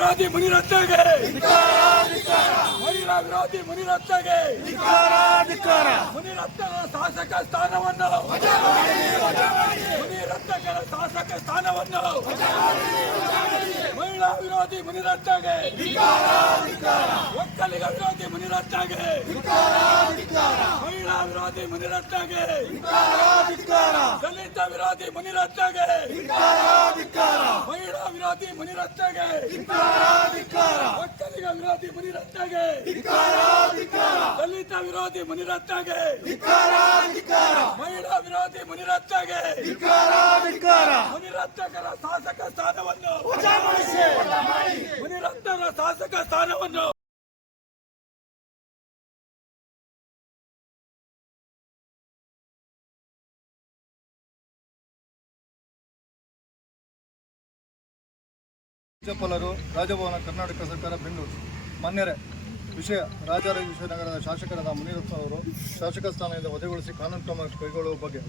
ವಿರೋಧಿ ಮುನಿರತ್ನಗೆ ಮಹಿಳಾ ವಿರೋಧಿ ಮುನಿರತ್ನಗೆ ಮುನಿರತ್ನಗಳ ಶಾಸಕ ಸ್ಥಾನವನ್ನು ಮುನಿರತ್ನಗಳ ಶಾಸಕ ಸ್ಥಾನವನ್ನು ಮಹಿಳಾ ವಿರೋಧಿ ಮುನಿರತ್ನಗೆ ಒಕ್ಕಲಿಗ ವಿರೋಧಿ ಮುನಿರತ್ನಗೆ ಮಹಿಳಾ ವಿರೋಧಿ ಮುನಿರತ್ನಗೆ ದಲಿತ ವಿರೋಧಿ ಮುನಿರತ್ನಗೆ ಮಹಿಳಾ ವಿರೋಧಿ ಮುನಿರತ್ನಗೆ ಒಕ್ಕಲಿಗ ವಿರೋಧಿ ಮುನಿರತ್ನಗೆ ದಲಿತ ವಿರೋಧಿ ಮುನಿರತ್ನಗೆ ಮಹಿಳಾ ವಿರೋಧಿ ಮುನಿರತ್ನಗೆ ಮುನಿರತ್ನಗಳ ಶಾಸಕ ಸ್ಥಾನವನ್ನು ಮುನಿರತ್ನಗಳ ಶಾಸಕ ಸ್ಥಾನವನ್ನು ರಾಜ್ಯಪಾಲರು ರಾಜಭವನ ಕರ್ನಾಟಕ ಸರ್ಕಾರ ಬೆಂಗಳೂರು ಮಾನ್ಯರೇ ವಿಷಯ ರಾಜರಾಜೇಶ್ವರಿ ನಗರದ ಶಾಸಕರಾದ ಮುನಿರತ್ನ ಅವರು ಶಾಸಕ ಸ್ಥಾನದಿಂದ ವಜಾಗೊಳಿಸಿ ಕಾನೂನು ಕ್ರಮ ಕೈಗೊಳ್ಳುವ ಬಗ್ಗೆ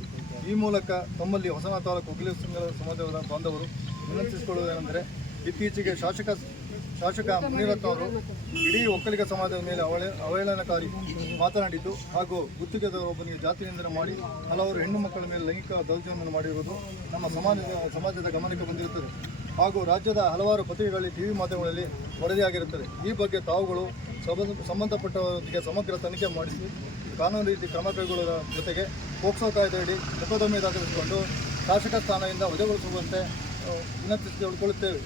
ಈ ಮೂಲಕ ತಮ್ಮಲ್ಲಿ ಹೊಸನಗರ ತಾಲೂಕು ಒಕ್ಕಲಿಗ ಸಂಘದ ಸಮಾಜದ ಬಾಂಧವರು ವಿನಂತಿಸಿಕೊಳ್ಳುವುದೇನೆಂದರೆ ಇತ್ತೀಚೆಗೆ ಶಾಸಕ ಮುನಿರತ್ನ ಅವರು ಇಡೀ ಒಕ್ಕಲಿಗ ಸಮಾಜದ ಮೇಲೆ ಅವಹೇಳನಕಾರಿ ಮಾತನಾಡಿದ್ದು ಹಾಗೂ ಗುತ್ತಿಗೆದಾರೊಬ್ಬನಿಗೆ ಜಾತಿ ನಿಂದನೆ ಮಾಡಿ ಹಲವಾರು ಹೆಣ್ಣು ಮಕ್ಕಳ ಮೇಲೆ ಲೈಂಗಿಕ ದೌರ್ಜನ್ಯವನ್ನು ಮಾಡಿರುವುದು ನಮ್ಮ ಸಮಾಜದ ಗಮನಕ್ಕೆ ಬಂದಿರುತ್ತದೆ ಹಾಗೂ ರಾಜ್ಯದ ಹಲವಾರು ಪತ್ರಿಕೆಗಳಲ್ಲಿ ಟಿವಿ ಮಾಧ್ಯಮಗಳಲ್ಲಿ ವರದಿಯಾಗಿರುತ್ತದೆ. ಈ ಬಗ್ಗೆ ತಾವುಗಳು ಸಂಬಂಧಪಟ್ಟವರಿಗೆ ಸಮಗ್ರ ತನಿಖೆ ಮಾಡಿಸಿ ಕಾನೂನು ರೀತಿ ಕ್ರಮ ಕೈಗೊಳ್ಳುವ ಜೊತೆಗೆ ಪೋಕ್ಸೋ ಕಾಯ್ದೆಯಡಿ ಮೊಕದ್ದಮೆ ದಾಖಲಿಸಿಕೊಂಡು ಶಾಸಕ ಸ್ಥಾನದಿಂದ ವಜಾಗೊಳಿಸುವಂತೆ ವಿನಂತಿಸಿಕೊಳ್ಳುತ್ತೇವೆ.